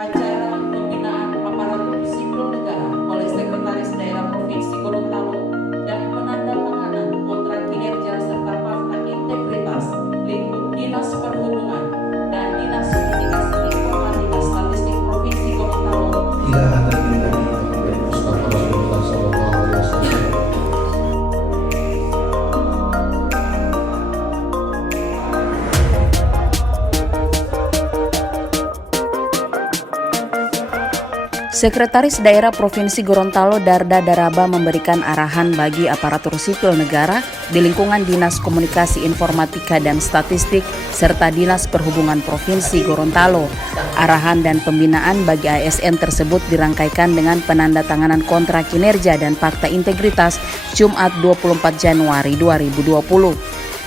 acara pembinaan aparatur sipil negara oleh Sekretaris Daerah Provinsi Gorontalo dan penandatanganan kontrak kinerja serta fakta integritas lingkup Dinas Perhubungan dan Dinas Komunikasi Informatika Statistik Provinsi Gorontalo. Tidak ada tindakan oleh Mustafa Rasulullah SAW. Sekretaris Daerah Provinsi Gorontalo Darda Daraba memberikan arahan bagi aparatur sipil negara di lingkungan Dinas Komunikasi Informatika dan Statistik serta Dinas Perhubungan Provinsi Gorontalo. Arahan dan pembinaan bagi ASN tersebut dirangkaikan dengan penandatanganan kontrak kinerja dan fakta integritas Jumat 24 Januari 2020.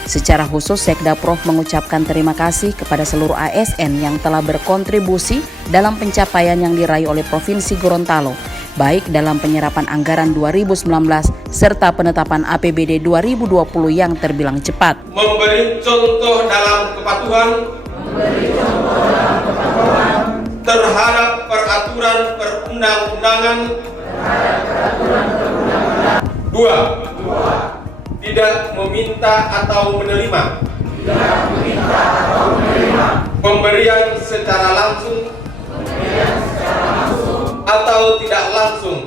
Secara khusus, Sekda Prof mengucapkan terima kasih kepada seluruh ASN yang telah berkontribusi dalam pencapaian yang diraih oleh Provinsi Gorontalo, baik dalam penyerapan anggaran 2019 serta penetapan APBD 2020 yang terbilang cepat. Memberi contoh dalam kepatuhan terhadap peraturan perundang-undangan. 2. Tidak meminta atau menerima pemberian secara langsung atau tidak langsung.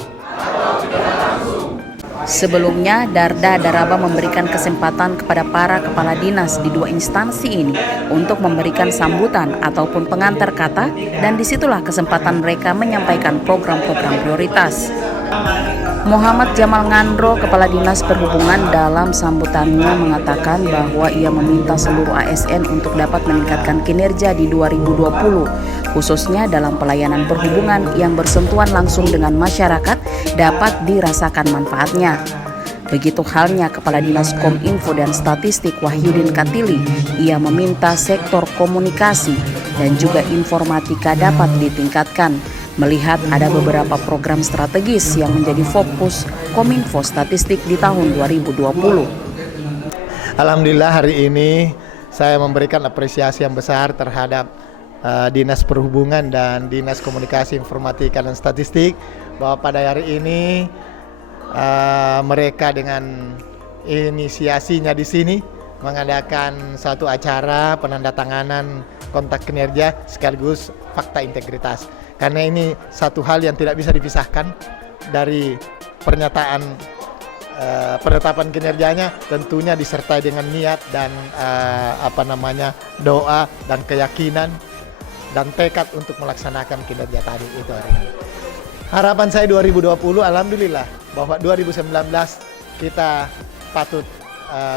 Sebelumnya, Darda Daraba memberikan kesempatan kepada para kepala dinas di dua instansi ini untuk memberikan sambutan ataupun pengantar kata, dan disitulah kesempatan mereka menyampaikan program-program prioritas. Muhammad Jamal Ngandro, Kepala Dinas Perhubungan, dalam sambutannya mengatakan bahwa ia meminta seluruh ASN untuk dapat meningkatkan kinerja di 2020, khususnya dalam pelayanan perhubungan yang bersentuhan langsung dengan masyarakat dapat dirasakan manfaatnya. Begitu halnya Kepala Dinas Kominfo dan Statistik Wahyudin Katili, ia meminta sektor komunikasi dan juga informatika dapat ditingkatkan, melihat ada beberapa program strategis yang menjadi fokus Kominfo Statistik di tahun 2020. Alhamdulillah hari ini saya memberikan apresiasi yang besar terhadap Dinas Perhubungan dan Dinas Komunikasi Informatika dan Statistik, bahwa pada hari ini mereka dengan inisiasinya di sini mengadakan satu acara penandatanganan kontrak kinerja sekaligus fakta integritas. Karena ini satu hal yang tidak bisa dipisahkan dari pernyataan penetapan kinerjanya, tentunya disertai dengan niat dan doa dan keyakinan dan tekad untuk melaksanakan kinerja tadi itu hari ini. Harapan saya 2020, alhamdulillah bahwa 2019 kita patut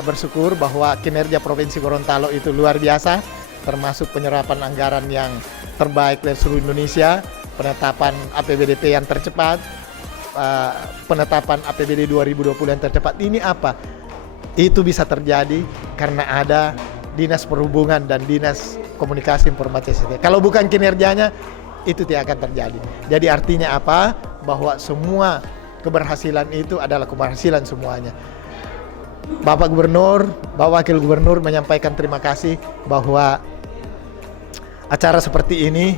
bersyukur bahwa kinerja Provinsi Gorontalo itu luar biasa, termasuk penyerapan anggaran yang terbaik dari seluruh Indonesia, penetapan APBDP yang tercepat, penetapan APBD 2020 yang tercepat. Ini apa? Itu bisa terjadi karena ada Dinas Perhubungan dan Dinas Komunikasi Informatika. Kalau bukan kinerjanya, itu tidak akan terjadi. Jadi artinya apa? Bahwa semua keberhasilan itu adalah keberhasilan semuanya. Bapak Gubernur, Bapak Wakil Gubernur menyampaikan terima kasih bahwa acara seperti ini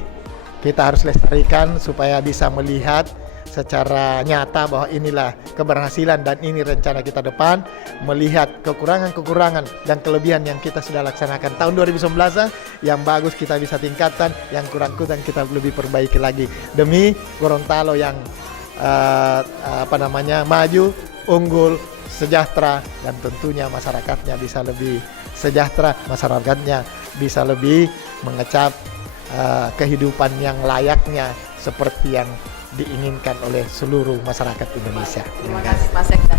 kita harus lestarikan supaya bisa melihat secara nyata bahwa inilah keberhasilan dan ini rencana kita depan, melihat kekurangan-kekurangan dan kelebihan yang kita sudah laksanakan tahun 2019, yang bagus kita bisa tingkatkan, yang kurang-kurang kita lebih perbaiki lagi demi Gorontalo yang maju, unggul, sejahtera, dan tentunya masyarakatnya bisa lebih sejahtera, masyarakatnya bisa lebih mengecap kehidupan yang layaknya seperti yang diinginkan oleh seluruh masyarakat Indonesia. Terima kasih Pak Sekda.